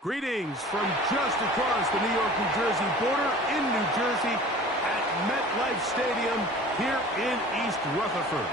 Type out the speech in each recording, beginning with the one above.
Greetings from just across the New York-New Jersey border in New Jersey at MetLife Stadium here in East Rutherford.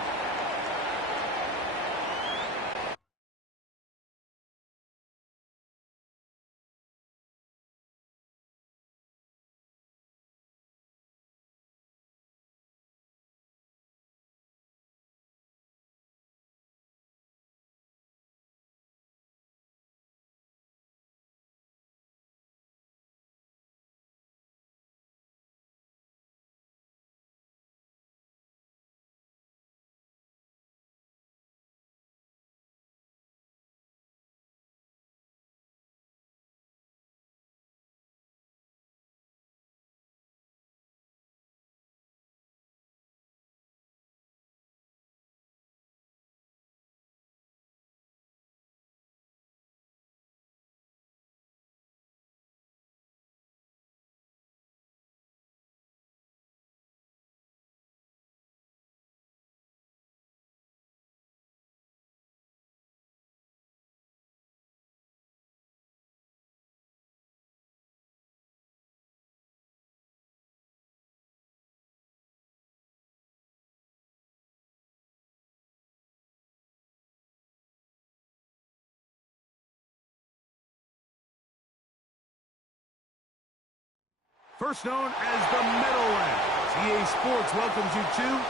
First known as the Meadowlands, EA Sports welcomes you to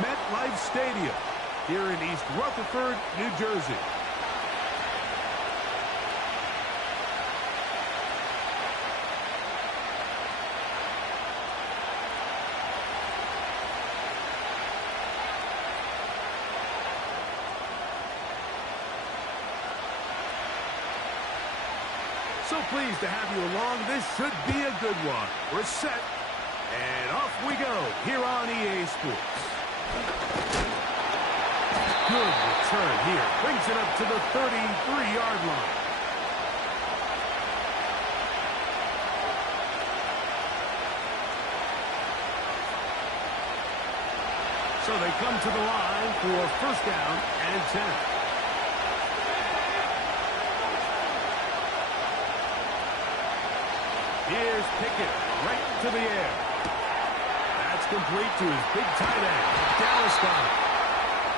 MetLife Stadium here in East Rutherford, New Jersey. So pleased to have you along. This should be a good one. We're set, and off we go here on EA Sports. Good return here. Brings it up to the 33-yard line. So they come to the line for first down and 10. Here's Pickett, right to the air. That's complete to his big tight end, Dallas Goedert.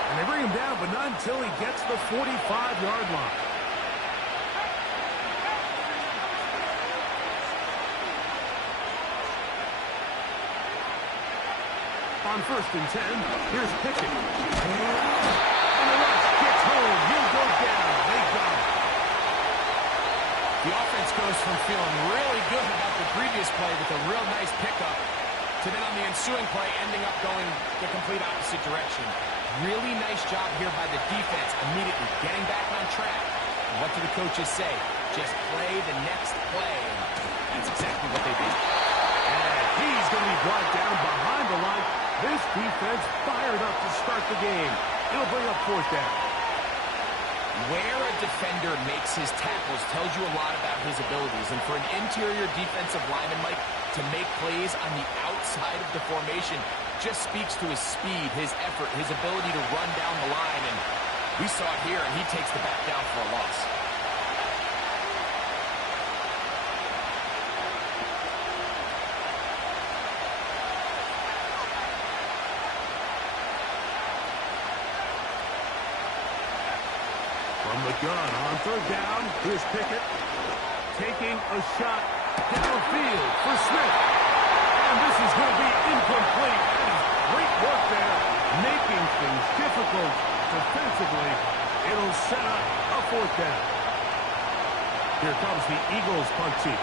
And they bring him down, but not until he gets the 45-yard line. On first and 10, here's Pickett. And the rush gets home. He'll go down. They got it. The offense goes from feeling really good about the previous play with a real nice pickup to then on the ensuing play ending up going the complete opposite direction. Really nice job here by the defense immediately getting back on track. And what do the coaches say? Just play the next play. And that's exactly what they did. And he's going to be brought down behind the line. This defense fired up to start the game. It'll bring up fourth down. Where a defender makes his tackles tells you a lot about his abilities. And for an interior defensive lineman, Mike, to make plays on the outside of the formation just speaks to his speed, his effort, his ability to run down the line. And we saw it here, and he takes the back down for a loss. From the gun on third down, here's Pickett taking a shot downfield for Smith. And this is going to be incomplete. That is great work there, making things difficult defensively. It'll set up a fourth down. Here comes the Eagles punt team.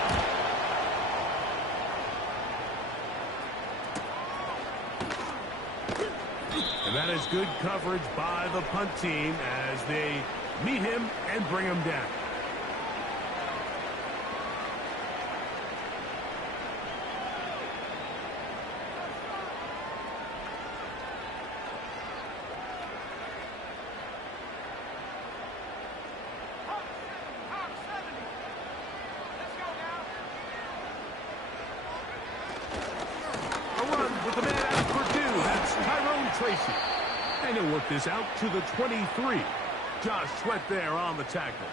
And that is good coverage by the punt team as they meet him and bring him down. And he'll work this out to the 23. Josh Sweat there on the tackle.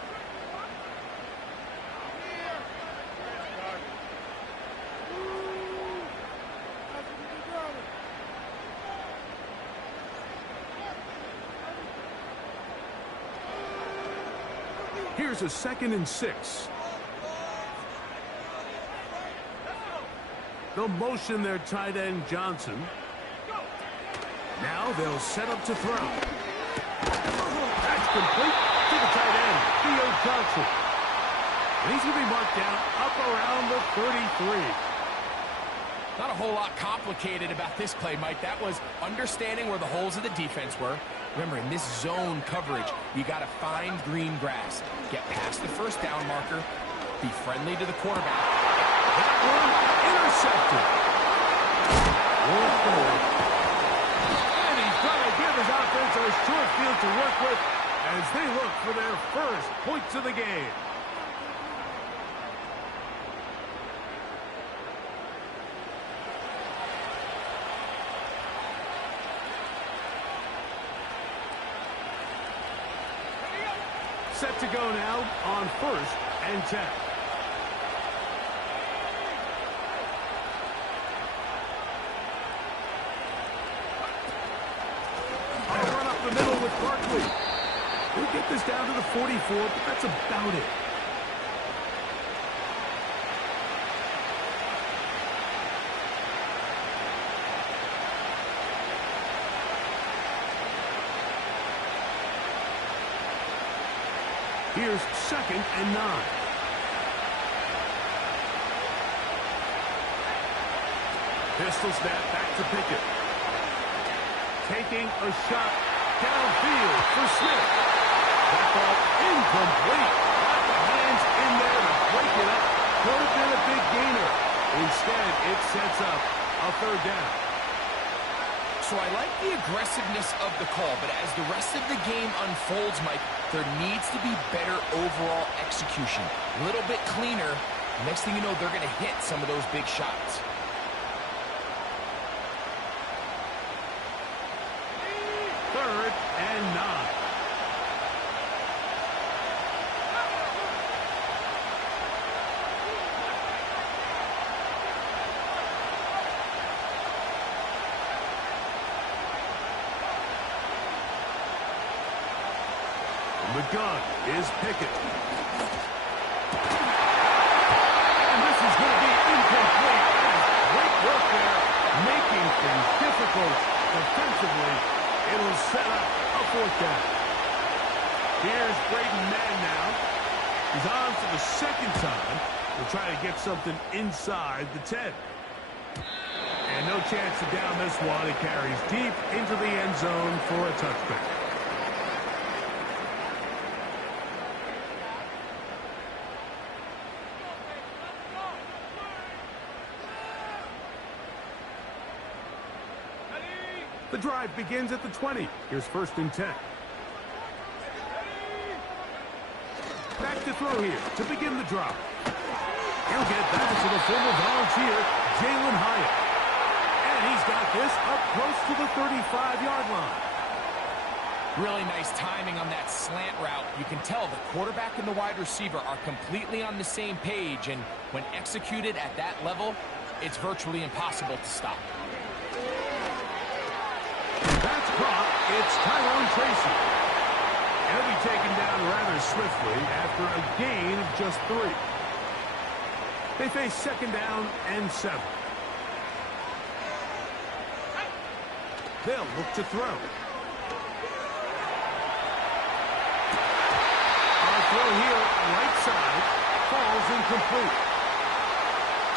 Here's a 2nd and 6. They'll motion their tight end, Johnson. Now they'll set up to throw. That's complete to the tight end, Theo Johnson. And he's going to be marked down up around the 33. Not a whole lot complicated about this play, Mike. That was understanding where the holes of the defense were. Remember, in this zone coverage, you got to find green grass. Get past the first down marker. Be friendly to the quarterback. That one intercepted. And he's going to give his offense a short field to work with as they look for their first points of the game. Set to go now on 1st and 10. I'll run up the middle with Barkley. We'll get this down to the 44, but that's about it. Here's 2nd and 9. Pistol snap back to Pickett. Taking a shot downfield for Smith. That ball incomplete. Got the hands in there to break it up. Could have been a big gainer. Instead, it sets up a 3rd down. So I like the aggressiveness of the call, but as the rest of the game unfolds, Mike, there needs to be better overall execution. A little bit cleaner. Next thing you know, they're going to hit some of those big shots. Third and 9. The gun is Pickett. And this is going to be incomplete. Great work there, making things difficult defensively. It'll set up a 4th down. Here's Braden Mann now. He's on for the 2nd time. We'll try to get something inside the 10. And no chance to down this one. It carries deep into the end zone for a touchback. The drive begins at the 20. Here's 1st and 10. Back to throw here to begin the drop. He'll get back to the former Volunteer, Jalen Hyatt. And he's got this up close to the 35-yard line. Really nice timing on that slant route. You can tell the quarterback and the wide receiver are completely on the same page, and when executed at that level, it's virtually impossible to stop. That's caught. It's Tyrone Tracy. He'll be taken down rather swiftly after a gain of just 3. They face 2nd down and 7. They'll look to throw. Our throw here, right side, falls incomplete.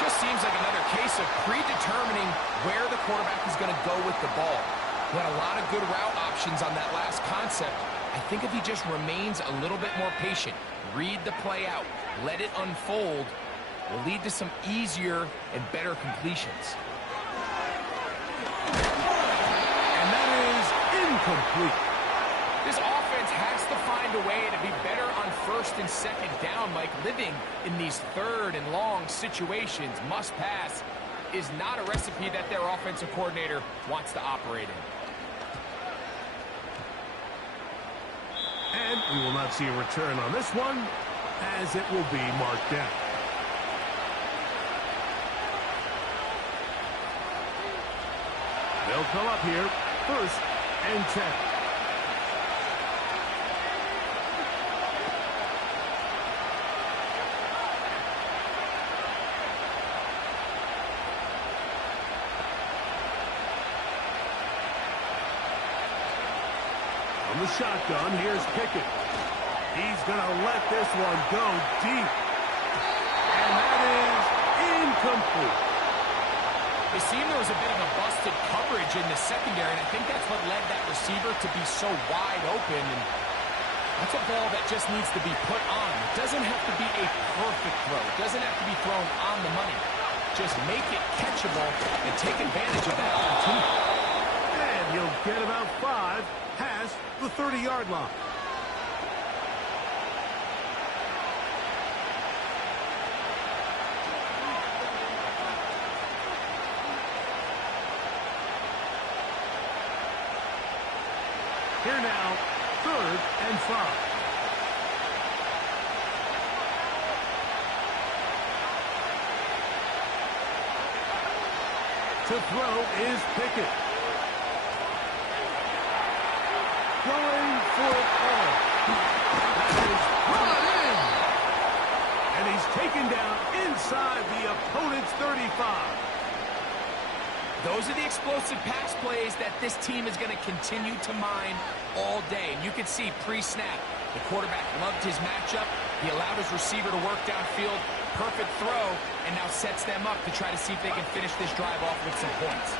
Just seems like another case of predetermining where the quarterback is going to go with the ball. He had a lot of good route options on that last concept. I think if he just remains a little bit more patient, read the play out, let it unfold, will lead to some easier and better completions. And that is incomplete. This offense has to find a way to be better on 1st and 2nd down, Mike. Living in these 3rd and long situations, must pass, is not a recipe that their offensive coordinator wants to operate in. And we will not see a return on this one, as it will be marked down. They'll come up here, 1st and 10. the shotgun. Here's Pickett. He's going to let this one go deep. And that is incomplete. It seemed there was a bit of a busted coverage in the secondary, and I think that's what led that receiver to be so wide open. And that's a ball that just needs to be put on. It doesn't have to be a perfect throw. It doesn't have to be thrown on the money. Just make it catchable and take advantage of that opportunity. And he'll get about 5 past the 30-yard line. Here now, 3rd and 5. To throw is Pickett. Going for it all. That is brought in. And he's taken down inside the opponent's 35. Those are the explosive pass plays that this team is going to continue to mine all day. And you can see pre-snap, the quarterback loved his matchup. He allowed his receiver to work downfield. Perfect throw, and now sets them up to try to see if they can finish this drive off with some points.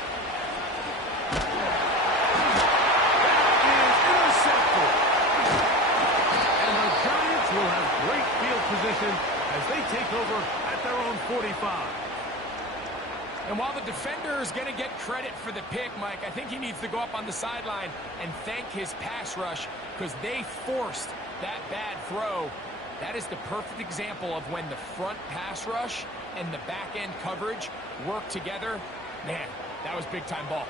That is intercepted. And the Giants will have great field position as they take over at their own 45. And while the defender is going to get credit for the pick, Mike, I think he needs to go up on the sideline and thank his pass rush because they forced that bad throw. That is the perfect example of when the front pass rush and the back-end coverage work together. Man, that was big-time ball.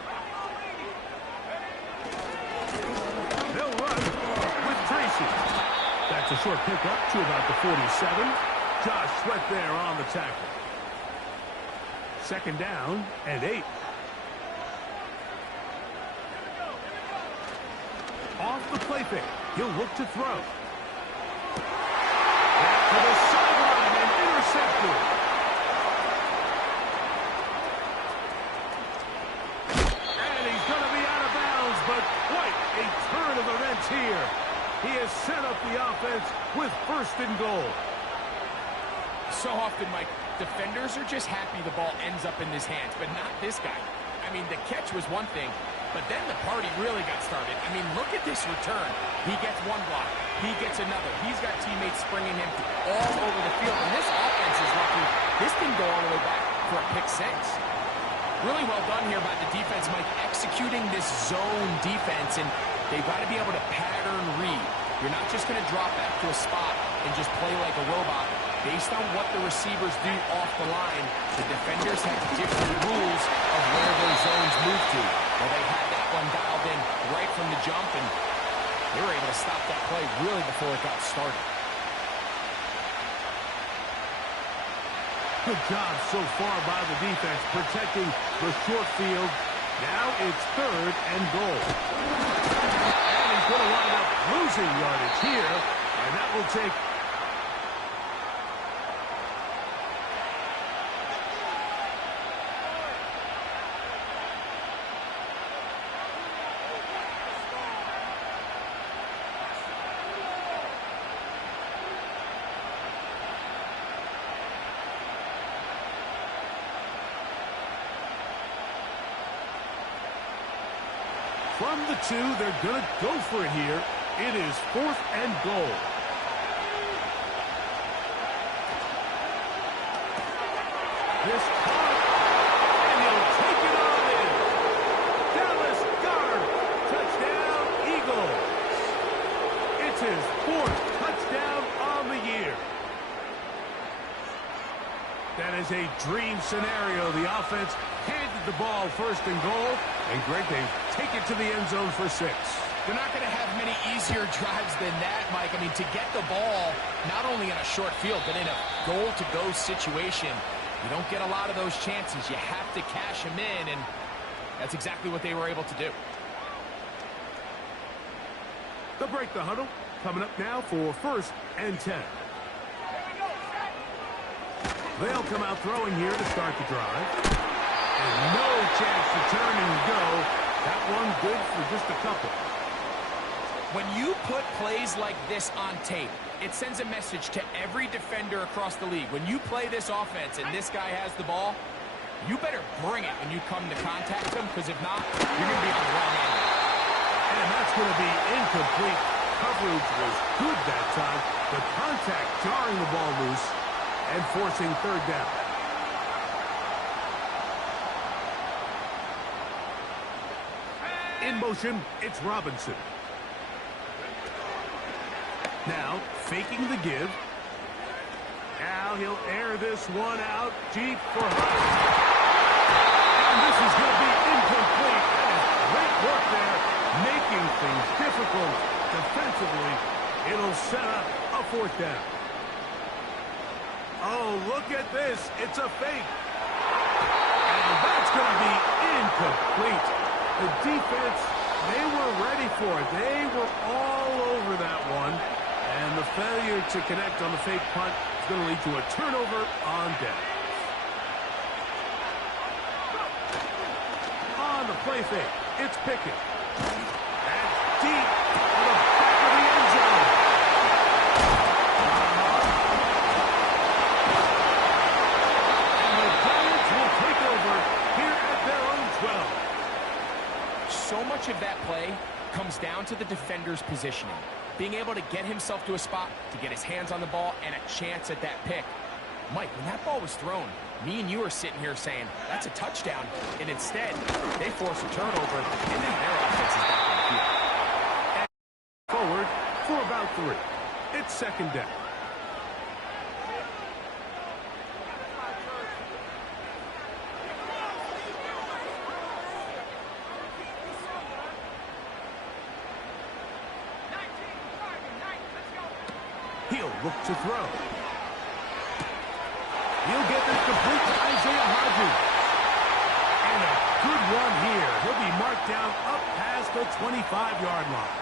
They'll run with Tracy. That's a short pickup to about the 47. Josh Sweat there on the tackle. 2nd down and 8. Off the play fake. He'll look to throw. Back to the sideline and intercepted. And he's going to be out of bounds, but quite a turn of events here. He has set up the offense with 1st and goal. So often, Mike, defenders are just happy the ball ends up in his hands, but not this guy. I mean, the catch was one thing, but then the party really got started. I mean, look at this return. He gets one block. He gets another. He's got teammates springing him all over the field, and this offense is lucky. This didn't go all the way back for a pick 6. Really well done here by the defense, Mike, executing this zone defense, and they've got to be able to pattern read. You're not just going to drop back to a spot and just play like a robot. Based on what the receivers do off the line, the defenders have different rules of where those zones move to. Well, they had that one dialed in right from the jump, and they were able to stop that play really before it got started. Good job so far by the defense protecting the short field. Now it's 3rd and goal. And he's going to wind up losing yardage here, and that will take from the 2, they're going to go for it here. It is 4th and goal. This caught, and he'll take it on in. Dallas Goedert, touchdown Eagles. It's his 4th touchdown on the year. That is a dream scenario. The offense handed the ball 1st and goal, and Greg, they take it to the end zone for 6. They're not going to have many easier drives than that, Mike. I mean, to get the ball, not only in a short field, but in a goal-to-go situation, you don't get a lot of those chances. You have to cash them in, and that's exactly what they were able to do. They'll break the huddle. Coming up now for 1st and 10. They'll come out throwing here to start the drive. And no chance to turn and go. That one good for just a couple. When you put plays like this on tape, it sends a message to every defender across the league. When you play this offense and this guy has the ball, you better bring it when you come to contact him, because if not, you're going to be on the wrong end. And that's going to be incomplete. Coverage was good that time. The contact jarring the ball loose and forcing third down. In motion, it's Robinson. Now, faking the give. Now he'll air this one out deep for Hunt. And this is going to be incomplete. That is great work there, making things difficult defensively. It'll set up a fourth down. Oh, look at this. It's a fake. And that's going to be incomplete. The defense, they were ready for it. They were all over that one. And the failure to connect on the fake punt is going to lead to a turnover on downs. On the play fake, it's Pickett. That's deep on the back of the end zone. And the Giants will take over here at their own 12. So much of that play comes down to the defender's positioning. Being able to get himself to a spot, to get his hands on the ball, and a chance at that pick. Mike, when that ball was thrown, me and you are sitting here saying, that's a touchdown. And instead, they force a turnover, and then their offense is back on the field. And forward for about 3. It's second down. He'll look to throw. He'll get this complete to Isaiah Hodgins. And a good run here. He'll be marked down up past the 25-yard line.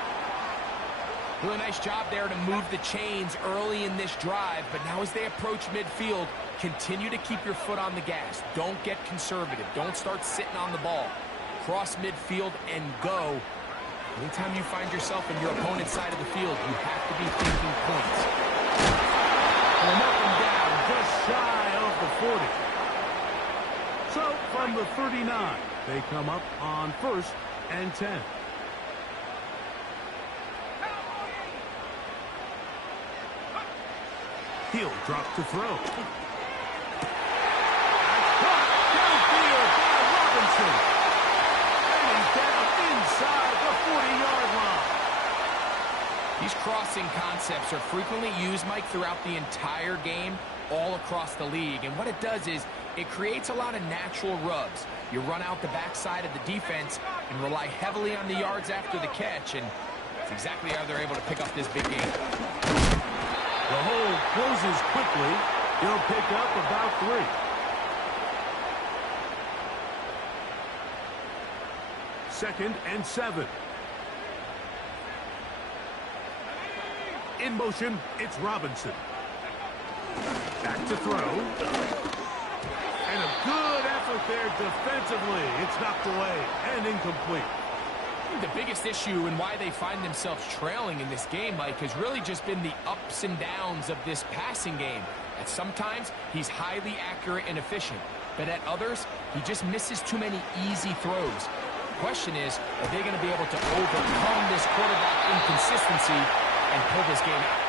Really nice job there to move the chains early in this drive, but now as they approach midfield, continue to keep your foot on the gas. Don't get conservative. Don't start sitting on the ball. Cross midfield and go. Anytime you find yourself in your opponent's side of the field, you have to be thinking points. And up and down, just shy of the 40. So, from the 39, they come up on 1st and 10. He'll drop to throw. That's caught downfield by Robinson. And he's down inside the 40-yard line. These crossing concepts are frequently used, Mike, throughout the entire game, all across the league. And what it does is it creates a lot of natural rubs. You run out the backside of the defense and rely heavily on the yards after the catch, and that's exactly how they're able to pick up this big game. The hole closes quickly. He'll pick up about 3. 2nd and 7. In motion, it's Robinson. Back to throw. And a good effort there defensively. It's knocked away and incomplete. The biggest issue and why they find themselves trailing in this game, Mike, has really just been the ups and downs of this passing game. At sometimes, he's highly accurate and efficient, but at others, he just misses too many easy throws. The question is, are they going to be able to overcome this quarterback inconsistency and pull this game out?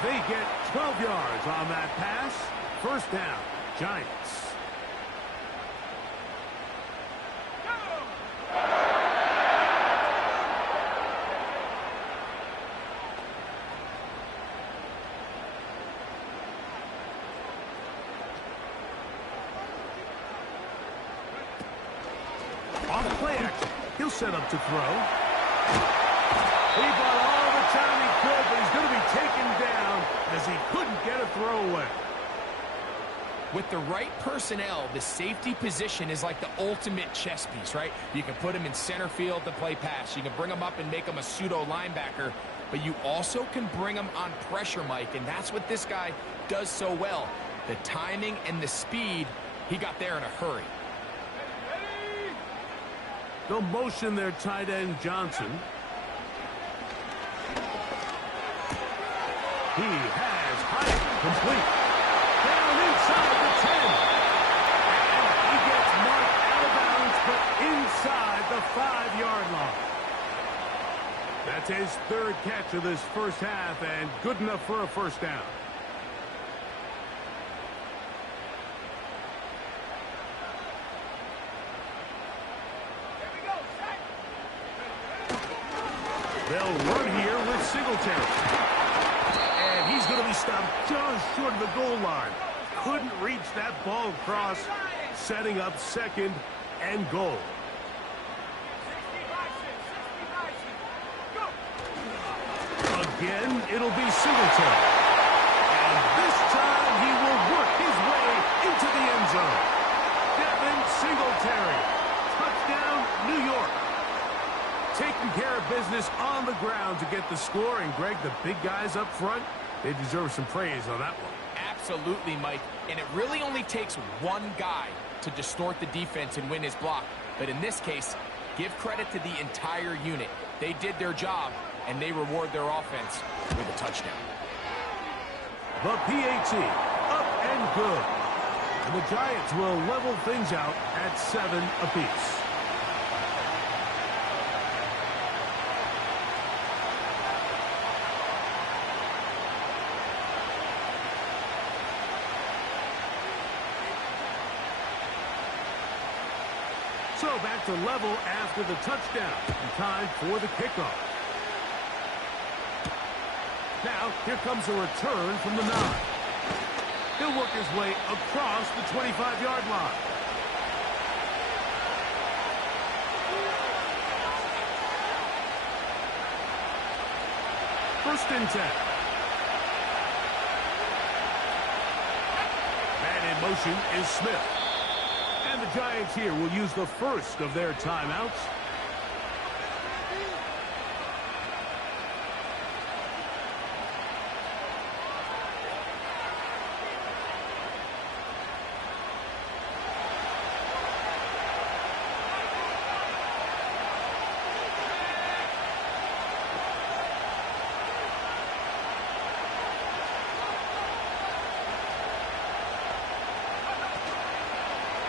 They get 12 yards on that pass. 1st down, Giants. On the play action, he'll set up to throw. He bought all the time he could, but he's going to be taken down as he couldn't get a throw away. With the right personnel, the safety position is like the ultimate chess piece, right? You can put him in center field to play pass. You can bring him up and make him a pseudo linebacker, but you also can bring him on pressure, Mike, and that's what this guy does so well. The timing and the speed, he got there in a hurry. They'll motion their tight end Johnson. He has Hyatt complete. Down inside the 10. And he gets marked out of bounds, but inside the 5-yard line. That's his third catch of this first half, and good enough for a first down. They'll run here with Singletary. And he's going to be stopped just short of the goal line. Couldn't reach that ball across, setting up second and goal. Again, it'll be Singletary. And this time he will work his way into the end zone. Devin Singletary. Touchdown, New York. Taking care of business on the ground to get the score. And, Greg, the big guys up front, they deserve some praise on that one. Absolutely, Mike. And it really only takes one guy to distort the defense and win his block. But in this case, give credit to the entire unit. They did their job, and they reward their offense with a touchdown. The PAT, up and good. And the Giants will level things out at 7 apiece. So back to level after the touchdown. And time for the kickoff. Now, here comes a return from the 9. He'll work his way across the 25-yard line. First and 10. And in motion is Smith. And the Giants here will use the first of their timeouts.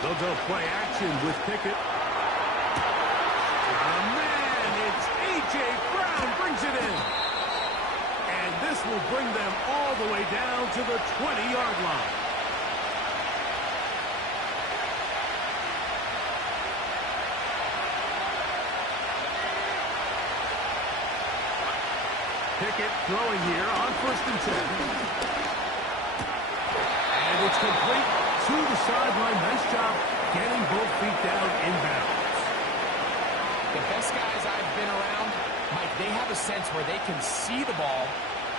They'll go play action with Pickett. Oh, man, it's A.J. Brown brings it in. And this will bring them all the way down to the 20-yard line. Pickett throwing here on first and 10. And it's complete. To the sideline. Nice job getting both feet down inbounds. The best guys I've been around, Mike, they have a sense where they can see the ball,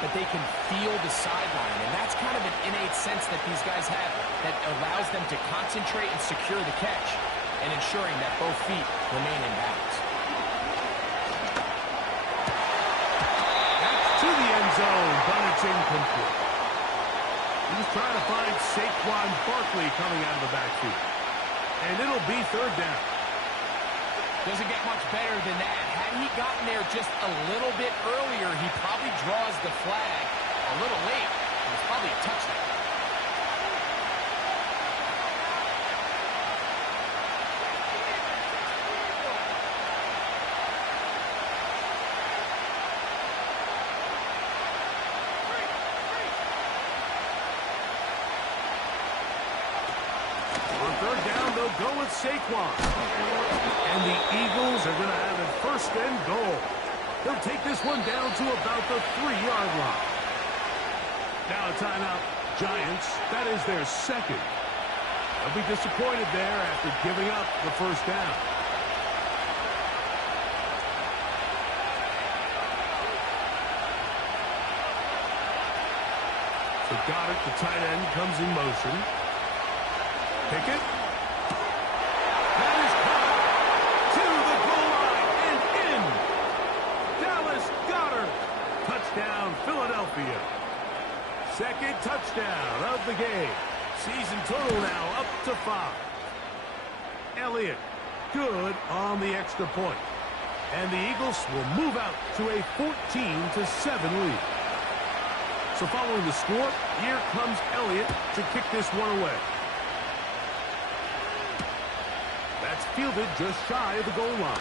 but they can feel the sideline. And that's kind of an innate sense that these guys have that allows them to concentrate and secure the catch and ensuring that both feet remain in bounds. That's to the end zone, but it's incomplete. He's trying to find Saquon Barkley coming out of the backfield. And it'll be third down. Doesn't get much better than that. Had he gotten there just a little bit earlier, he probably draws the flag a little late. It was probably a touchdown. Go with Saquon. And the Eagles are going to have it first and goal. They'll take this one down to about the 3-yard line. Now a timeout. Giants, that is their second. They'll be disappointed there after giving up the first down. So Goddard, the tight end, comes in motion. Pickett. That is caught to the goal line and in. Dallas Goedert. Touchdown, Philadelphia. Second touchdown of the game. Season total now up to 5. Elliott, good on the extra point. And the Eagles will move out to a 14-7 lead. So following the score, here comes Elliott to kick this one away. That's fielded just shy of the goal line.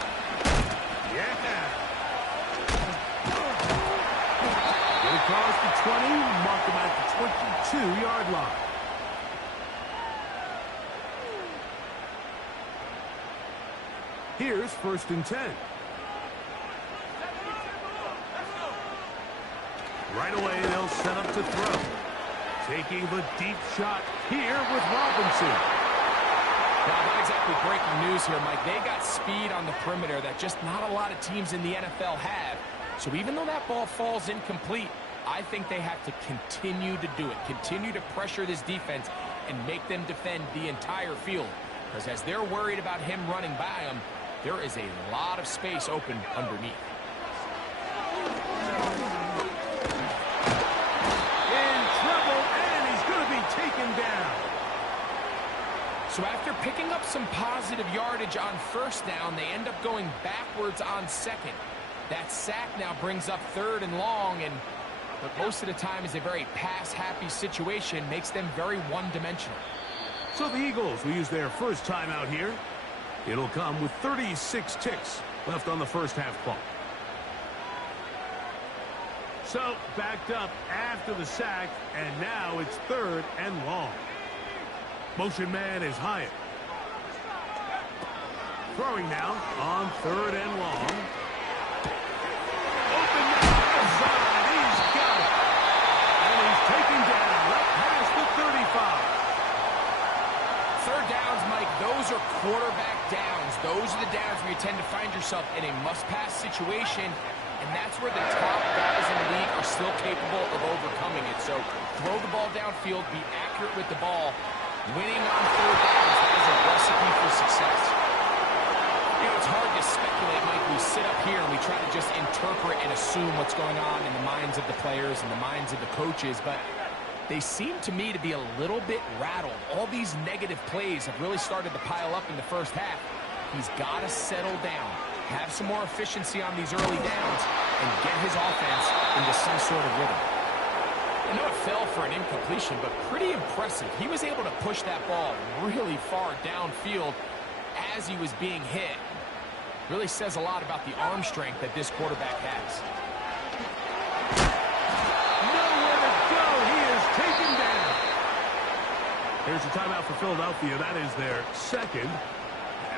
Yeah. Get across the 20, mark him at the 22-yard line. Here's 1st and 10. Right away, they'll set up to throw. Taking the deep shot here with Robinson. Now, not exactly breaking news here, Mike. They got speed on the perimeter that just not a lot of teams in the NFL have. So even though that ball falls incomplete, I think they have to continue to do it. Continue to pressure this defense and make them defend the entire field. Because as they're worried about him running by them, there is a lot of space open underneath. In trouble, and he's going to be taken down. So after picking up some positive yardage on 1st down, they end up going backwards on 2nd. That sack now brings up 3rd and long, but most of the time is a very pass-happy situation, makes them very one-dimensional. So the Eagles will use their first timeout here. It'll come with 36 ticks left on the first half clock. So backed up after the sack, and now it's 3rd and long. Motion man is Hyatt. Throwing now on 3rd and long. Open left side, he's got it. And he's taken down right past the 35. 3rd downs, Mike, those are quarterback downs. Those are the downs where you tend to find yourself in a must-pass situation, and that's where the top guys in the league are still capable of overcoming it. So throw the ball downfield, be accurate with the ball. Winning on 3rd downs, that is a recipe for success. You know, it's hard to speculate, Mike. We sit up here and we try to just interpret and assume what's going on in the minds of the players and the minds of the coaches, but they seem to me to be a little bit rattled. All these negative plays have really started to pile up in the first half. He's got to settle down, have some more efficiency on these early downs, and get his offense into some sort of rhythm. I know it fell for an incompletion, but pretty impressive. He was able to push that ball really far downfield as he was being hit. Really says a lot about the arm strength that this quarterback has. Nowhere to go. He is taken down. Here's a timeout for Philadelphia. That is their 2nd,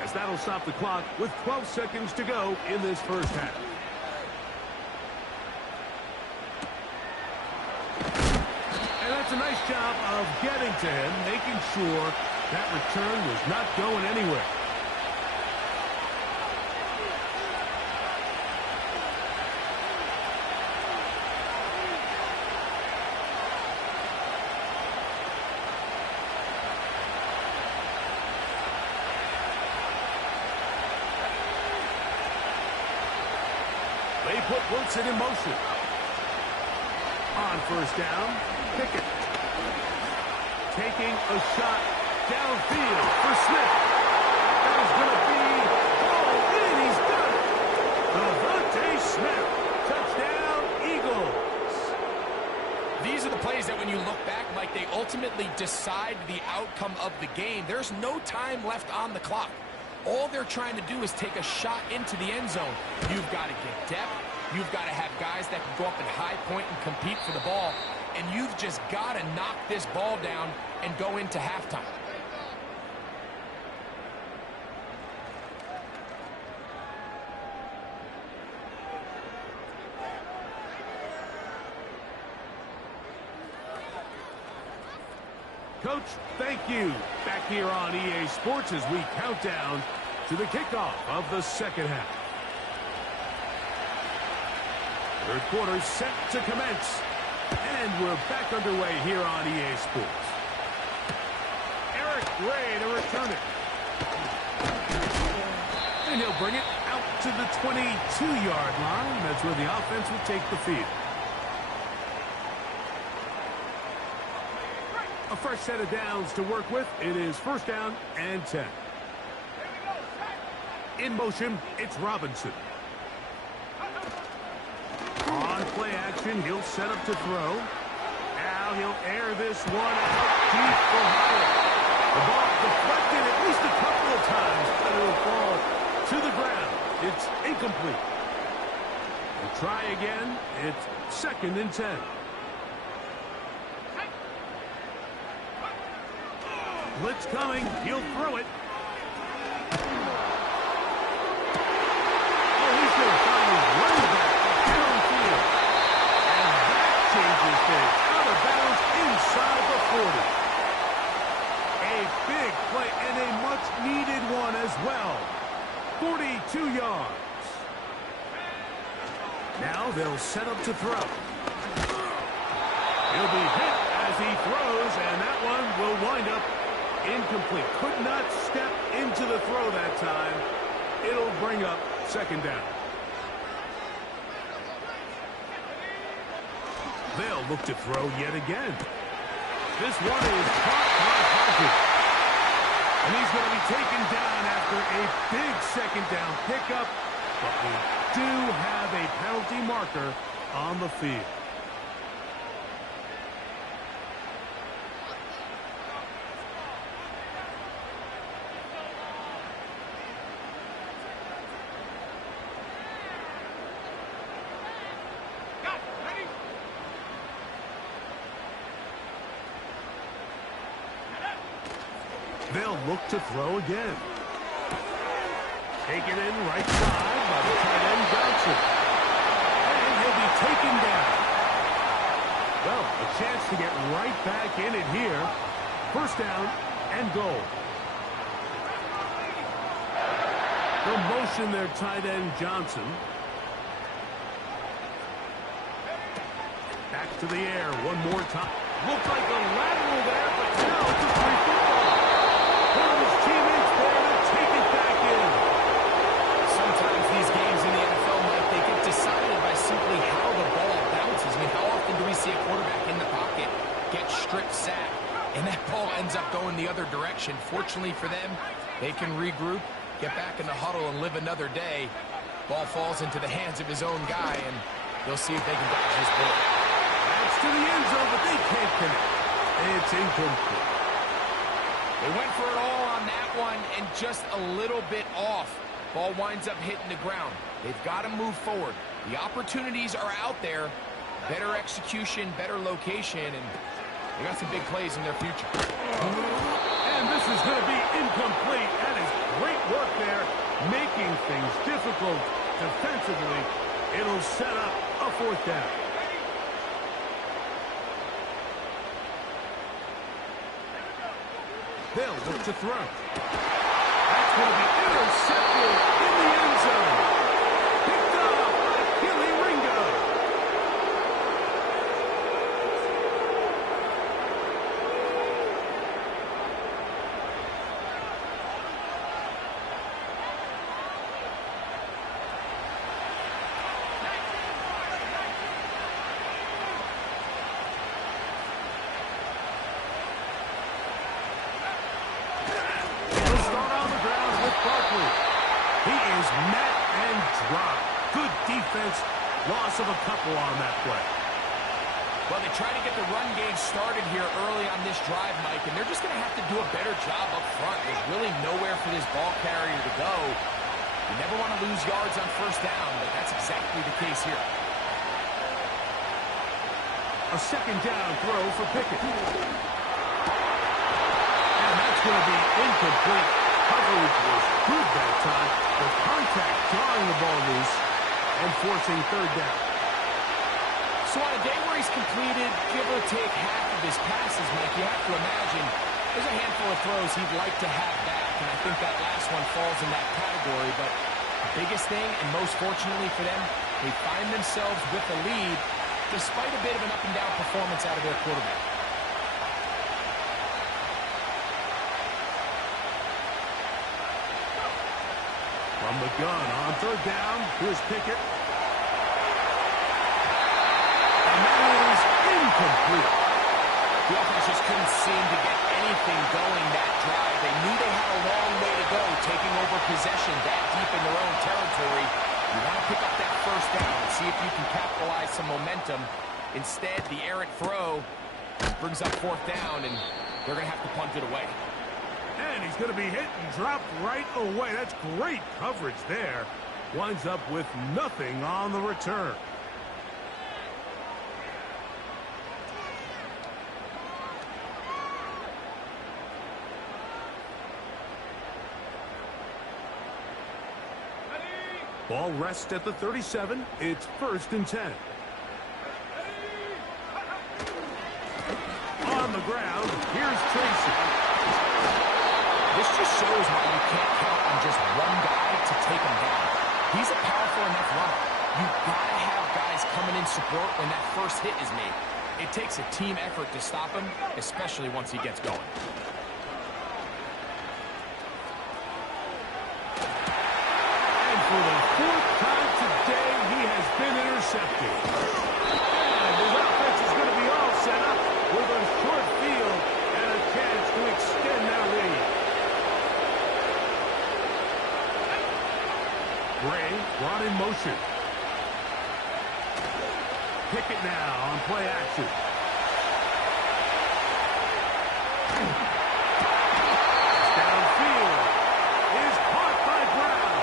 as that'll stop the clock with 12 seconds to go in this first half. And that's a nice job of getting to him, making sure that return was not going anywhere. They put Wilson in motion. On 1st down, Pickett. Taking a shot downfield for Smith. That is going to be ball in. He's got it. Devontae Smith. Touchdown, Eagles. These are the plays that when you look back, Mike, they ultimately decide the outcome of the game. There's no time left on the clock. All they're trying to do is take a shot into the end zone. You've got to get depth. You've got to have guys that can go up at high point and compete for the ball. And you've just got to knock this ball down and go into halftime. Coach, thank you. Back here on EA Sports as we count down to the kickoff of the second half. Third quarter set to commence. And we're back underway here on EA Sports. Eric Gray to return it. And he'll bring it out to the 22-yard line. That's where the offense will take the field. A fresh set of downs to work with. It is 1st down and 10. In motion, it's Robinson. On play action, he'll set up to throw. Now he'll air this one out deep for Hyatt. The ball deflected at least a couple of times, but it'll fall to the ground. It's incomplete. We'll try again. It's 2nd and 10. Blitz coming. He'll throw it. Oh, he's going to find his running back downfield. And that changes things. Out of bounds inside the 40. A big play and a much-needed one as well. 42 yards. Now they'll set up to throw. He'll be hit as he throws, and that one will wind up incomplete. Could not step into the throw that time. It'll bring up 2nd down. They'll look to throw yet again. This one is caught by Hodges. And he's going to be taken down after a big 2nd down pickup. But we do have a penalty marker on the field. They'll look to throw again. Taken in right side by the tight end Johnson. And he'll be taken down. Well, a chance to get right back in it here. 1st down and goal. They'll motion their tight end Johnson. Back to the air one more time. Looked like a lateral there, but now it's a free football. One of his teammates there to take it back in. Sometimes these games in the NFL, Mike, they get decided by simply how the ball bounces. I mean, how often do we see a quarterback in the pocket get strip sacked, and that ball ends up going the other direction? Fortunately for them, they can regroup, get back in the huddle, and live another day. Ball falls into the hands of his own guy, and they'll see if they can dodge this ball. That's to the end zone, but they can't connect. It's incomplete. They went for it all on that one and just a little bit off. Ball winds up hitting the ground. They've got to move forward. The opportunities are out there. Better execution, better location, and they got some big plays in their future. And this is going to be incomplete. That is great work there, making things difficult defensively. It'll set up a 4th down. They'll look to throw. That's going to be intercepted in the end zone. Picked up by Kelly Ringo. He is met and dropped. Good defense. Loss of a couple on that play. Well, they try to get the run game started here early on this drive, Mike, and they're just going to have to do a better job up front. There's really nowhere for this ball carrier to go. You never want to lose yards on 1st down, but that's exactly the case here. A 2nd down throw for Pickett. And that's going to be incomplete. Coverage was good that time. The contact drawing the ball loose and forcing 3rd down. So on a day where he's completed, give or take half of his passes, Mike, you have to imagine there's a handful of throws he'd like to have back, and I think that last one falls in that category. But the biggest thing, and most fortunately for them, they find themselves with the lead despite a bit of an up-and-down performance out of their quarterback. From the gun on 3rd down, here's Pickett. And that is incomplete. The offense just couldn't seem to get anything going that drive. They knew they had a long way to go, taking over possession that deep in their own territory. You want to pick up that 1st down and see if you can capitalize some momentum. Instead, the errant throw brings up fourth down, and they're going to have to punt it away. And he's going to be hit and dropped right away. That's great coverage there. Winds up with nothing on the return. Ball rests at the 37. It's 1st and 10. On the ground, here's Tracy. This just shows how you can't count on just one guy to take him down. He's a powerful enough runner. You've got to have guys coming in support when that first hit is made. It takes a team effort to stop him, especially once he gets going. And for the 4th time today, he has been intercepted. And his offense is going to be all set up with a short field and a chance to extend their lead. Gray brought in motion. Pickett now on play action. Downfield is caught by Brown.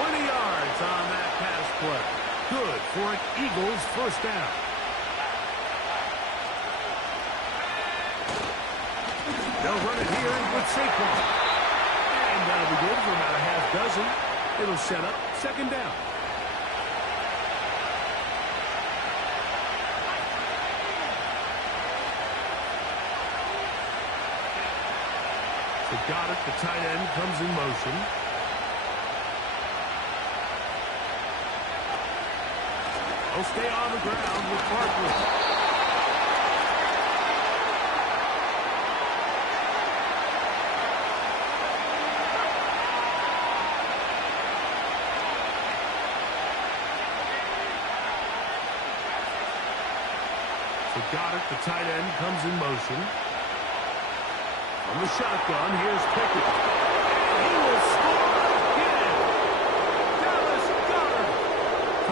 20 yards on that pass play. Good for an Eagles first down. They'll run it here with Saquon. And that'll be good for about a half dozen. It'll set up 2nd down. So Goddard, the tight end, comes in motion. He'll stay on the ground with Barkley. So Goddard, the tight end, comes in motion. From the shotgun, here's Pickett. And he will score again. Dallas Goddard.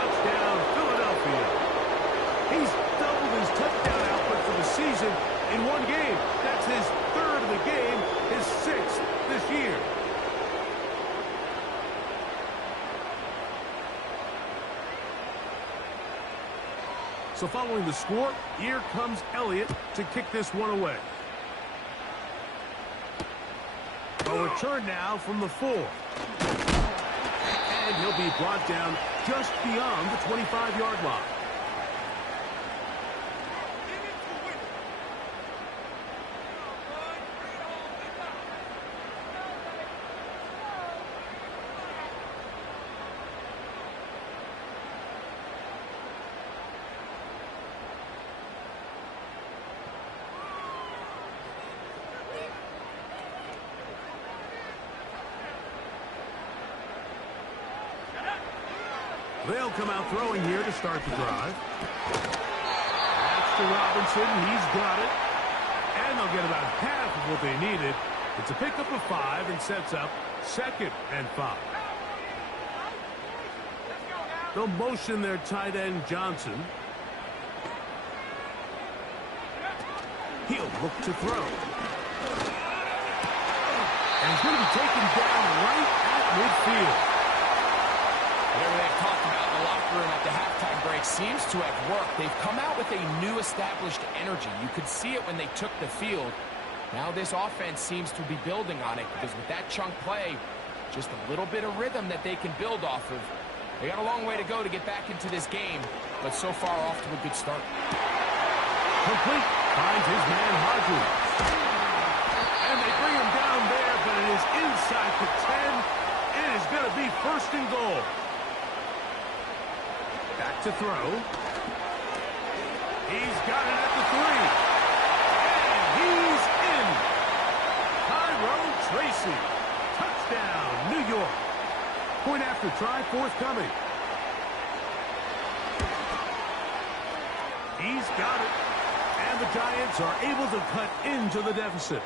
Touchdown, Philadelphia. He's doubled his touchdown output for the season in one game. That's his 3rd of the game, his 6th this year. So following the score, here comes Elliott to kick this one away. A return now from the 4. And he'll be brought down just beyond the 25-yard line. They'll come out throwing here to start the drive. That's to Robinson. He's got it. And they'll get about half of what they needed. It's a pickup of 5 and sets up 2nd and 5. They'll motion their tight end Johnson. He'll look to throw. And he's going to be taken down right at midfield. Whatever they've talked about in the locker room at the halftime break seems to have worked. They've come out with a new established energy. You could see it when they took the field. Now this offense seems to be building on it because with that chunk play, just a little bit of rhythm that they can build off of. They got a long way to go to get back into this game, but so far off to a good start. Complete. Finds his man Hodges. And they bring him down there, but it is inside the 10. It is going to be 1st and goal. Back to throw. He's got it at the 3. And he's in. Tyrone Tracy. Touchdown, New York. Point after try forthcoming. He's got it. And the Giants are able to cut into the deficit.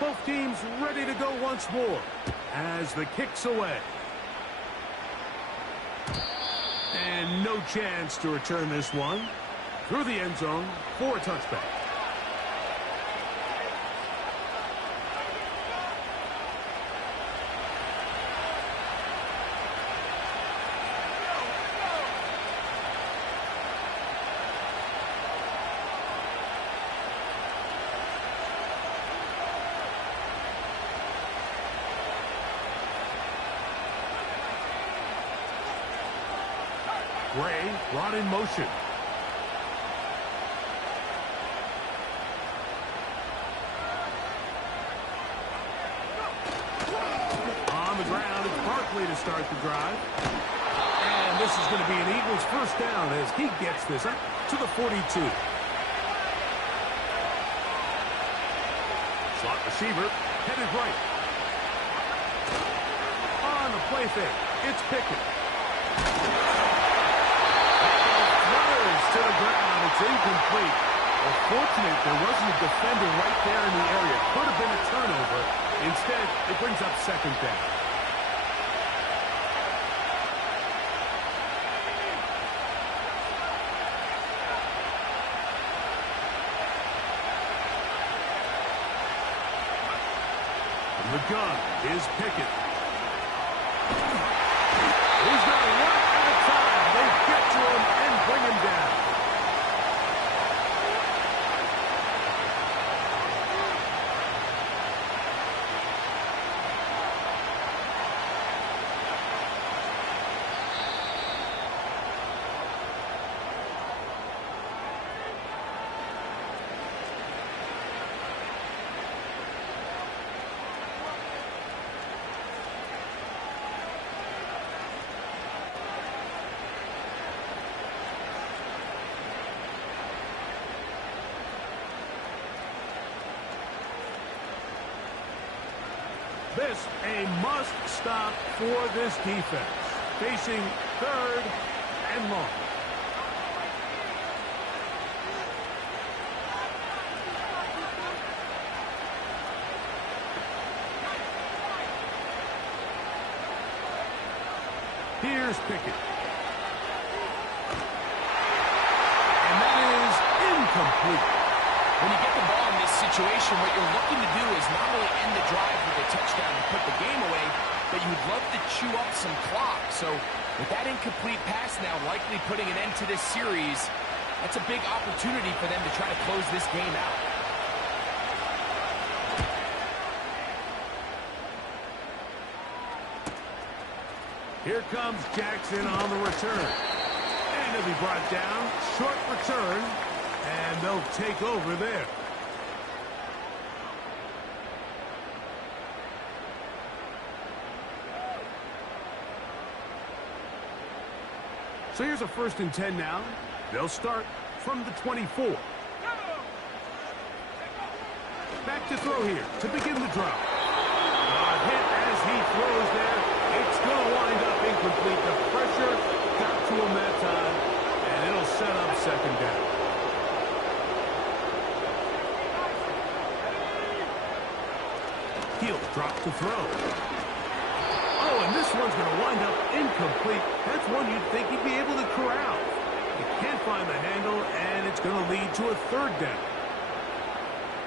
Both Team's ready to go once more as the kick's away. And no chance to return this one. Through the end zone for a touchback. Gray brought in motion. On the ground, it's Barkley to start the drive. And this is going to be an Eagles first down as he gets this up to the 42. Slot receiver, headed right. On the play fake, it's Pickett. To the ground, it's incomplete. Well, fortunate there wasn't a defender right there in the area. Could have been a turnover. Instead, it brings up second down. From the gun is Pickett. He's got one at a time. They get to him and bring him down. This a must-stop for this defense. Facing third and long. Here's Pickett. And that is incomplete. When you get the ball in this situation, what you're looking to do is not only end the drive with a touchdown to put the game away, but you'd love to chew up some clock. So with that incomplete pass now likely putting an end to this series, that's a big opportunity for them to try to close this game out. Here comes Jackson on the return. And he'll be brought down. Short return. And they'll take over there. So here's a 1st and 10 now. They'll start from the 24. Back to throw here to begin the drive. Hit as he throws there. It's going to wind up incomplete. The pressure got to him that time, and it'll set up second down. He'll drop to throw. Oh, and this one's going to wind up incomplete. That's one you'd think he'd be able to corral. He can't find the handle, and it's going to lead to a third down.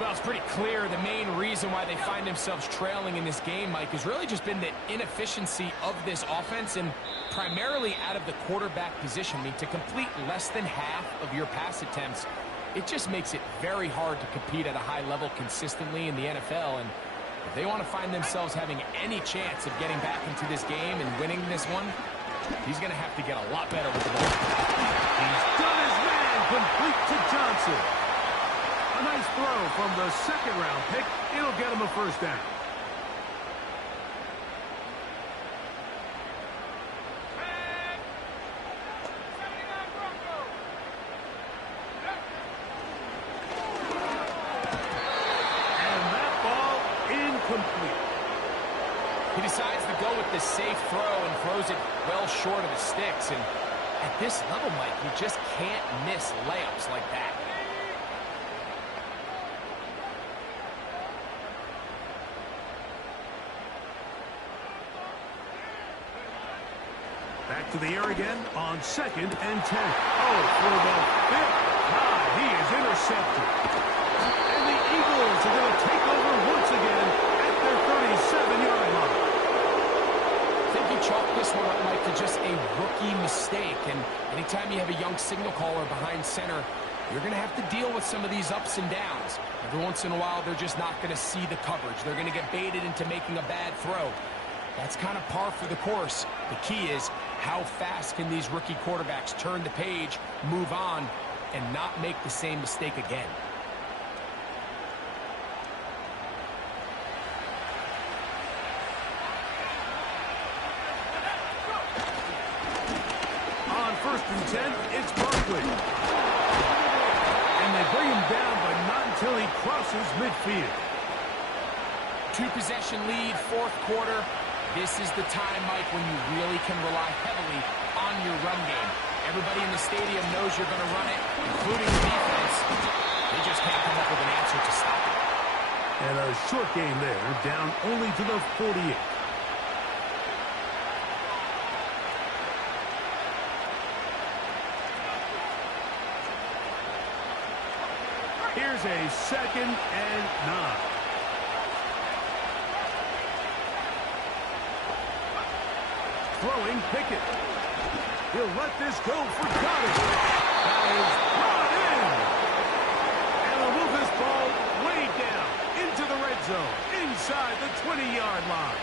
Well, it's pretty clear the main reason why they find themselves trailing in this game, Mike, has really just been the inefficiency of this offense and primarily out of the quarterback position. I mean, to complete less than half of your pass attempts, it just makes it very hard to compete at a high level consistently in the NFL. And if they want to find themselves having any chance of getting back into this game and winning this one, he's going to have to get a lot better with the ball. He's done his man, complete to Johnson. A nice throw from the second-round pick. It'll get him a first down. And that ball incomplete. He decides to go with the safe throw and throws it well short of the sticks. And at this level, Mike, you just can't miss layups like that. Back to the air again on 2nd and 10. Oh, for the 5th time, he is intercepted. And the Eagles are going to take over once again at their 37-yard line. I think you chalk this one up, Mike, to just a rookie mistake. And anytime you have a young signal caller behind center, you're going to have to deal with some of these ups and downs. Every once in a while, they're just not going to see the coverage. They're going to get baited into making a bad throw. That's kind of par for the course. The key is, how fast can these rookie quarterbacks turn the page, move on, and not make the same mistake again? On 1st and 10, it's Barkley. And they bring him down, but not until he crosses midfield. 2-possession lead, 4th quarter. This is the time, Mike, when you really can rely heavily on your run game. Everybody in the stadium knows you're going to run it, including the defense. They just can't come up with an answer to stop it. And a short gain there, down only to the 48. Here's a 2nd and 9. Throwing Pickett. He'll let this go for Goddard. That is brought in. And they'll move this ball way down into the red zone, inside the 20-yard line.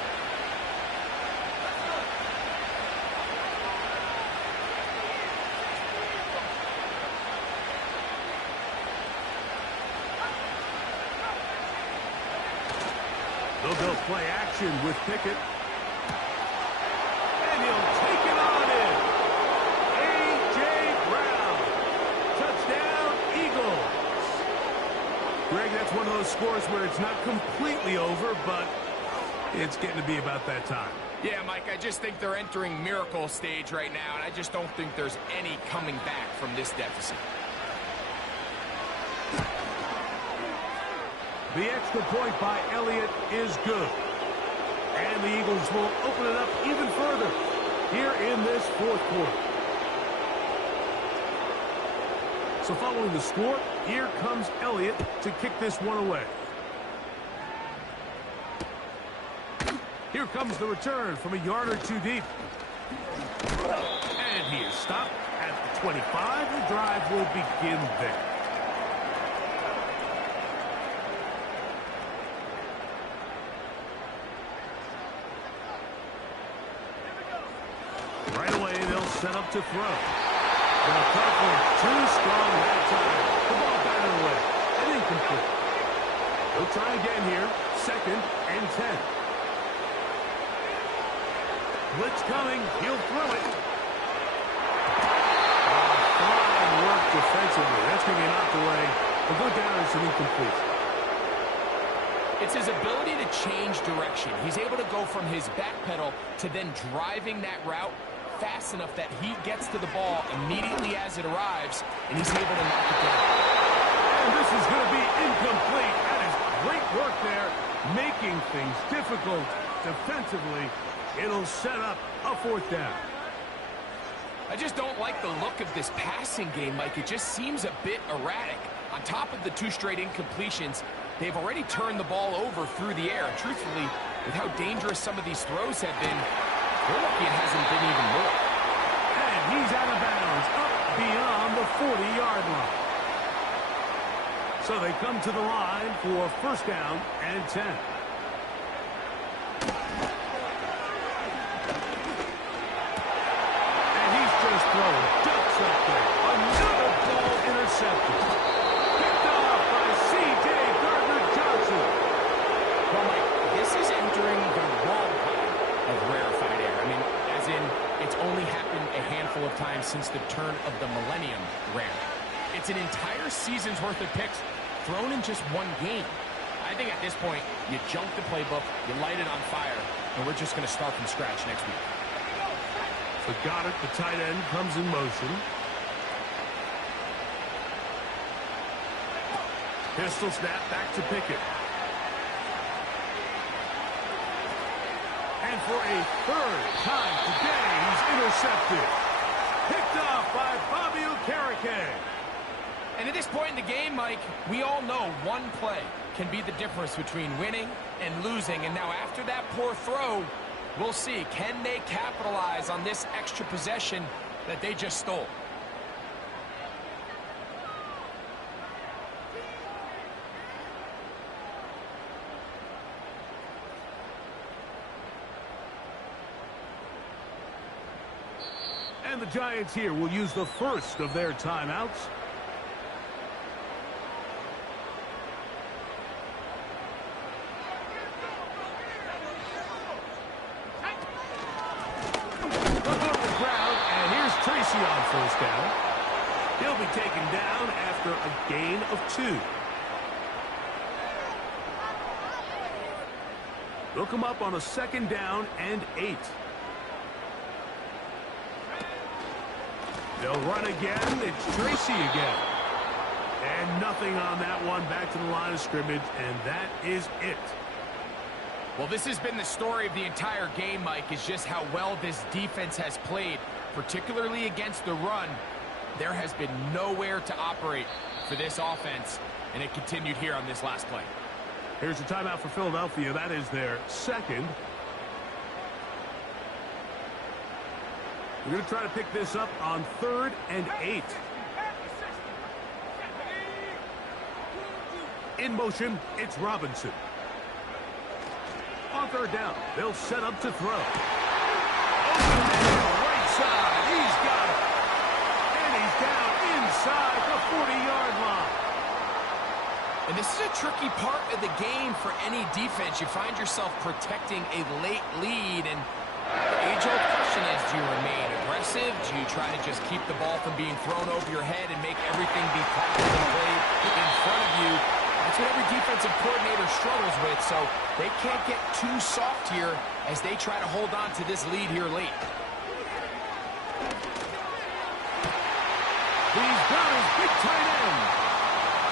They'll go play action with Pickett. And he'll take it on in. A.J. Brown. Touchdown, Eagles. Greg, that's one of those scores where it's not completely over, but it's getting to be about that time. Yeah, Mike, I just think they're entering miracle stage right now, and I just don't think there's any coming back from this deficit. The extra point by Elliott is good. And the Eagles will open it up even further here in this 4th quarter. So following the score, here comes Elliott to kick this one away. Here comes the return from a yard or two deep. And he is stopped at the 25. The drive will begin there. Right away, they'll set up to throw. The coverage too strong that time. The ball batted away and incomplete. They'll try again here. 2nd and 10. Blitz coming. He'll throw it. Fine work defensively. That's going to be knocked away. They'll go down as an incomplete. It's his ability to change direction. He's able to go from his back pedal to then driving that route fast enough that he gets to the ball immediately as it arrives, and he's able to knock it down. And this is going to be incomplete. That is great work there, making things difficult defensively. It'll set up a 4th down. I just don't like the look of this passing game, Mike. It just seems a bit erratic. On top of the 2 straight incompletions, they've already turned the ball over through the air. Truthfully, with how dangerous some of these throws have been, they're lucky it hasn't been even more. And he's out of bounds, up beyond the 40-yard line. So they come to the line for 1st down and 10. And he's just throwing ducks up there. Another ball intercepted. Picked off by C.J. Gardner-Johnson. Well, Mike, this is entering the wrong kind of rarefied air. I mean, as in, it's only happened a handful of times since the turn of the millennium rare. It's an entire season's worth of picks thrown in just one game. I think at this point, you jump the playbook, you light it on fire, and we're just going to start from scratch next week. So Goddard, the tight end, comes in motion. Pistol snap back to Pickett. And for a third time today, he's intercepted. Picked off by Fabio Carrique. And at this point in the game, Mike, we all know one play can be the difference between winning and losing. And now after that poor throw, we'll see, can they capitalize on this extra possession that they just stole? And the Giants here will use the first of their timeouts. On first down. He'll be taken down after a gain of 2. They'll come up on a 2nd down and 8. They'll run again. It's Tracy again. And nothing on that one. Back to the line of scrimmage, and that is it. Well, this has been the story of the entire game, Mike, is just how well this defense has played, particularly against the run. There has been nowhere to operate for this offense, and it continued here on this last play. Here's a timeout for Philadelphia. That is their second. We're going to try to pick this up on 3rd and 8. In motion, it's Robinson. On 3rd down, they'll set up to throw. Open middle, right side, he's got it. And he's down inside the 40-yard line. And this is a tricky part of the game for any defense. You find yourself protecting a late lead, and the age-old question is, do you remain aggressive? Do you try to just keep the ball from being thrown over your head and make everything be tackled and played in front of you? That's what every defensive coordinator struggles with, so they can't get too soft here as they try to hold on to this lead here late. He's got his big tight end.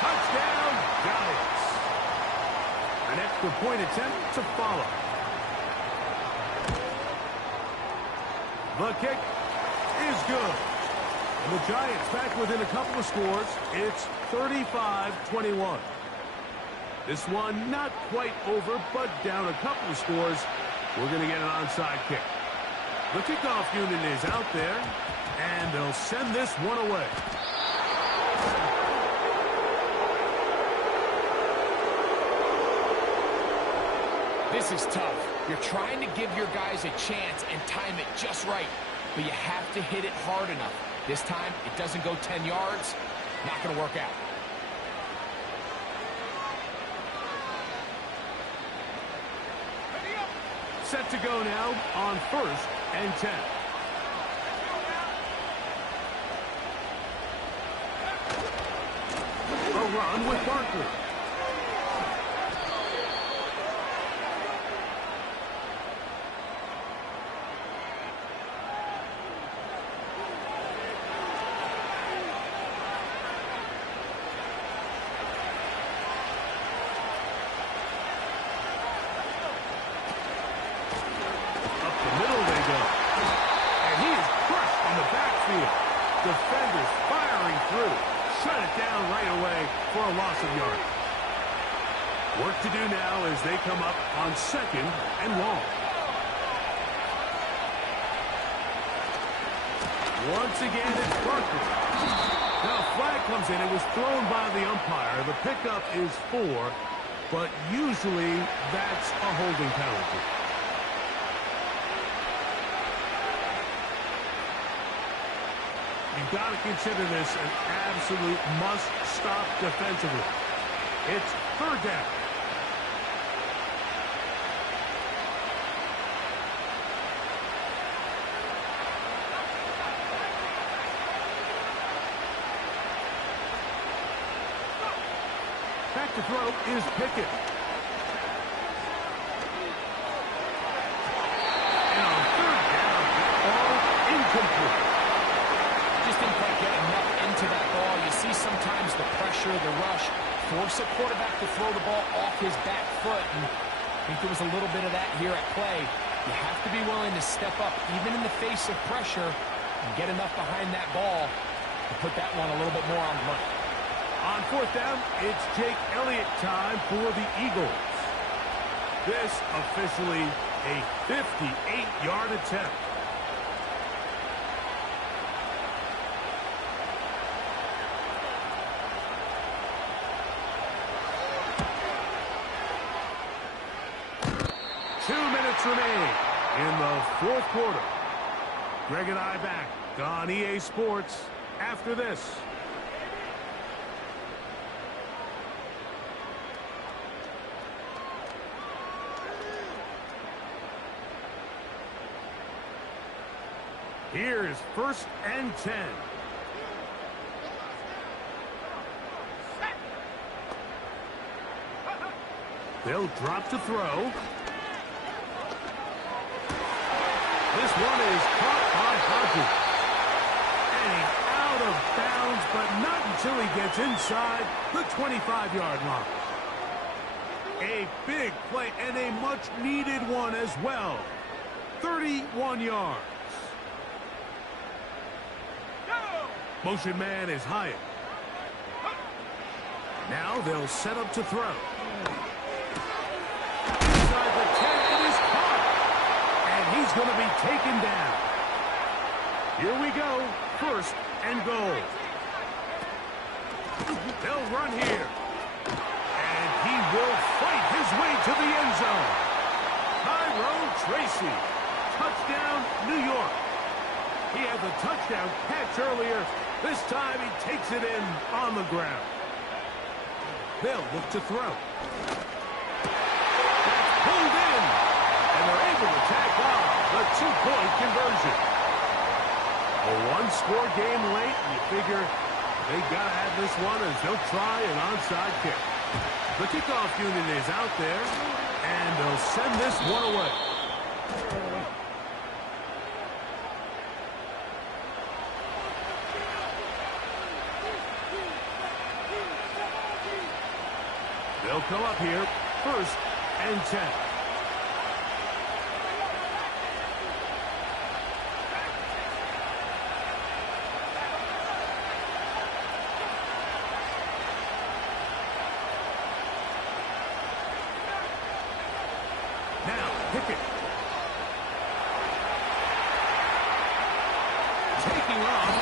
Touchdown, Giants. An extra point attempt to follow. The kick is good. And the Giants back within a couple of scores. It's 35-21. This one not quite over, but down a couple of scores. We're going to get an onside kick. The kickoff unit is out there, and they'll send this one away. This is tough. You're trying to give your guys a chance and time it just right, but you have to hit it hard enough. This time, it doesn't go 10 yards. Not going to work out. Set to go now on 1st and 10. A run with Barkley. Defenders firing through. Shut it down right away for a loss of yardage. Work to do now as they come up on 2nd and long. Once again, it's Barkley. Now a flag comes in. It was thrown by the umpire. The pickup is 4, but usually that's a holding penalty. You've got to consider this an absolute must-stop defensively. It's 3rd down. Back to throw is Pickett. And on 3rd down, all incomplete. Didn't quite get enough into that ball. You see sometimes the pressure, the rush, force a quarterback to throw the ball off his back foot. And I think there was a little bit of that here at play. You have to be willing to step up, even in the face of pressure, and get enough behind that ball to put that one a little bit more on the money. On fourth down, it's Jake Elliott time for the Eagles. This officially a 58-yard attempt. Remaining in the fourth quarter. Greg and I back on EA Sports after this. Here's 1st and 10. They'll drop to throw. This one is caught by Hodges. And he's out of bounds, but not until he gets inside the 25-yard line. A big play and a much-needed one as well. 31 yards. Motion man is Hyatt. Now they'll set up to throw. Inside the 10, it is caught. And he's going to be taken down. Here we go. 1st and goal. They'll run here. And he will fight his way to the end zone. Tyrone Tracy. Touchdown, New York. He had the touchdown catch earlier. This time he takes it in on the ground. They'll look to throw. That's pulled in. And they're able to tack on the 2-point conversion. A one-score game late, and you figure they got to have this one as they'll try an onside kick. The kickoff unit is out there, and they'll send this one away. They'll come up here, 1st and 10. Now, Pickett. Taking off.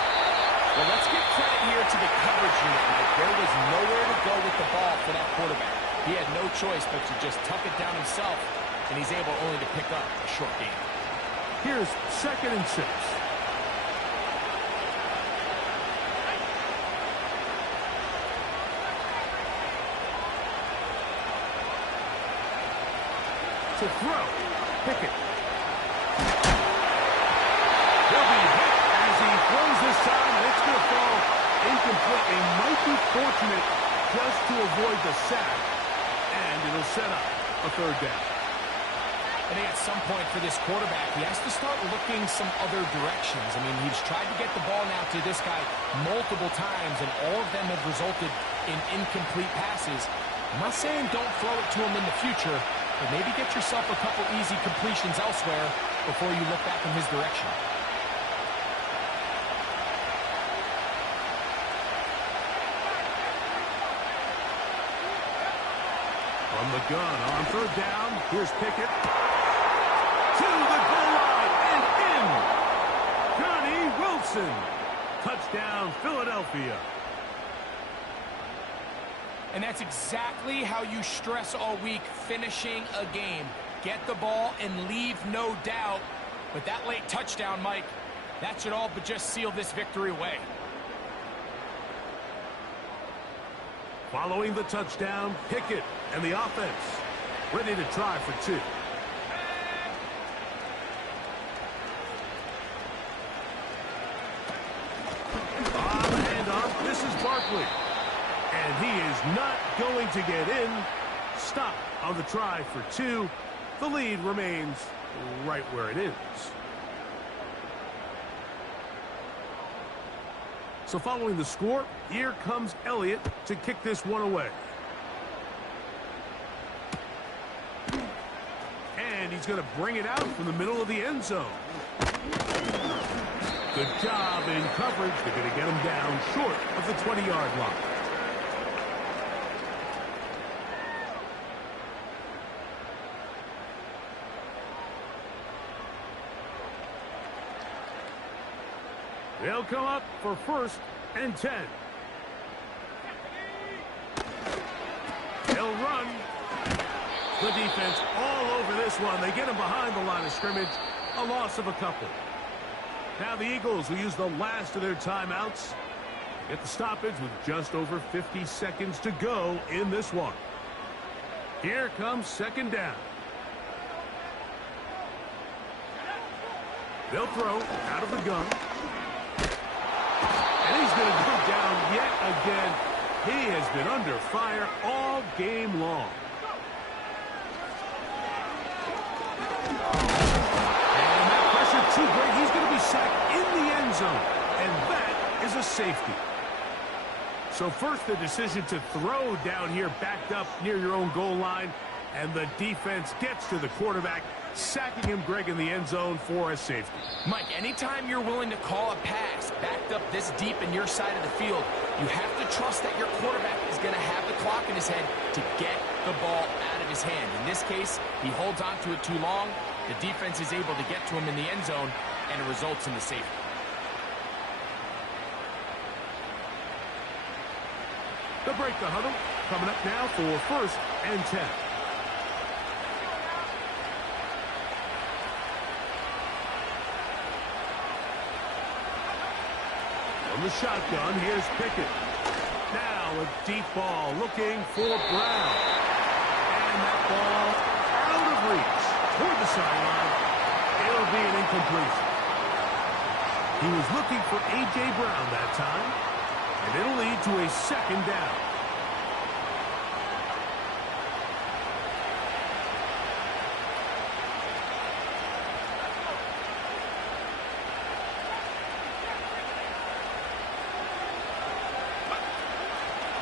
Well, let's give credit here to the coverage unit, Mike. There was nowhere to go with the ball for that quarterback. He had no choice but to just tuck it down himself, and he's able only to pick up a short gain. Here's 2nd and 6. To throw, Pickett. He'll be hit as he throws this time, and it's going to fall incomplete. It might be fortunate just to avoid the sack, and it'll set up a 3rd down. I think at some point for this quarterback, he has to start looking some other directions. I mean, he's tried to get the ball now to this guy multiple times, and all of them have resulted in incomplete passes. I'm not saying don't throw it to him in the future, but maybe get yourself a couple easy completions elsewhere before you look back in his direction. From the gun on 3rd down, here's Pickett. To the goal line and in. Johnny Wilson. Touchdown, Philadelphia. And that's exactly how you stress all week, finishing a game. Get the ball and leave no doubt. But that late touchdown, Mike, that should all but just seal this victory away. Following the touchdown, Pickett and the offense ready to try for 2. On the handoff, this is Barkley. And he is not going to get in. Stop on the try for 2. The lead remains right where it is. So following the score, here comes Elliott to kick this one away. And And he's going to bring it out from the middle of the end zone. Good job in coverage. They're going to get him down short of the 20-yard line. They'll come up for 1st and 10. They'll run. The defense all over this one. They get him behind the line of scrimmage. A loss of a couple. Now the Eagles will use the last of their timeouts. Get the stoppage with just over 50 seconds to go in this one. Here comes 2nd down. They'll throw out of the gun. And he's going to go down yet again. He has been under fire all game long. And that pressure too great. He's going to be sacked in the end zone. And that is a safety. So first the decision to throw down here backed up near your own goal line. And the defense gets to the quarterback, sacking him, Greg, in the end zone for a safety. Mike, anytime you're willing to call a pass backed up this deep in your side of the field, you have to trust that your quarterback is going to have the clock in his head to get the ball out of his hand. In this case, he holds on to it too long. The defense is able to get to him in the end zone, and it results in the safety. They'll break the huddle. Coming up now for 1st and 10. From the shotgun, here's Pickett. Now a deep ball looking for Brown. And that ball out of reach toward the sideline. It'll be an incompletion. He was looking for A.J. Brown that time. And it'll lead to a 2nd down.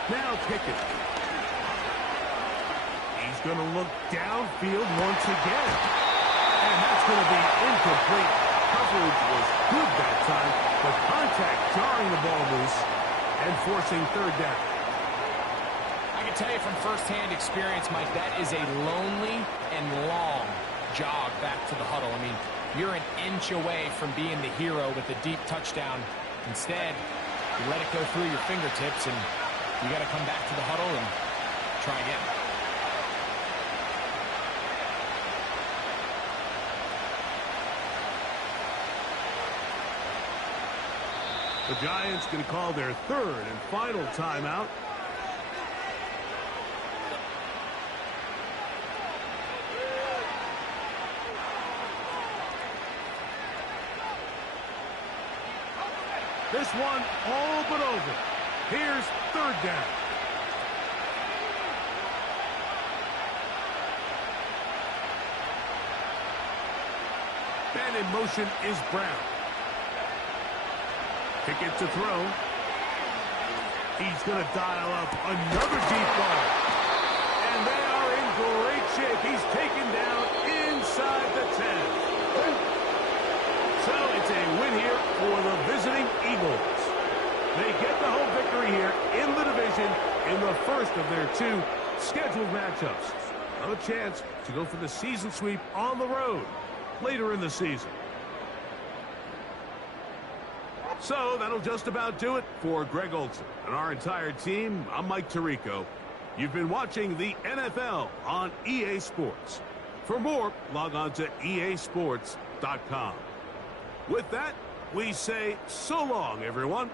Now Pickett. He's going to look downfield once again. And that's going to be incomplete. Coverage was good that time, but contact jarring the ball loose and forcing 3rd down. I can tell you from firsthand experience, Mike, that is a lonely and long jog back to the huddle. I mean, you're an inch away from being the hero with a deep touchdown. Instead, you let it go through your fingertips, and you got to come back to the huddle and try again. The Giants going to call their 3rd and final timeout. This one all but over. Here's 3rd down. And in motion is Brown. Pickett to throw. He's going to dial up another deep ball. And they are in great shape. He's taken down inside the 10. So it's a win here for the visiting Eagles. They get the home victory here in the division in the first of their 2 scheduled matchups. A chance to go for the season sweep on the road later in the season. So that'll just about do it for Greg Olson and our entire team. I'm Mike Tirico. You've been watching the NFL on EA Sports. For more, log on to easports.com. With that, we say so long, everyone.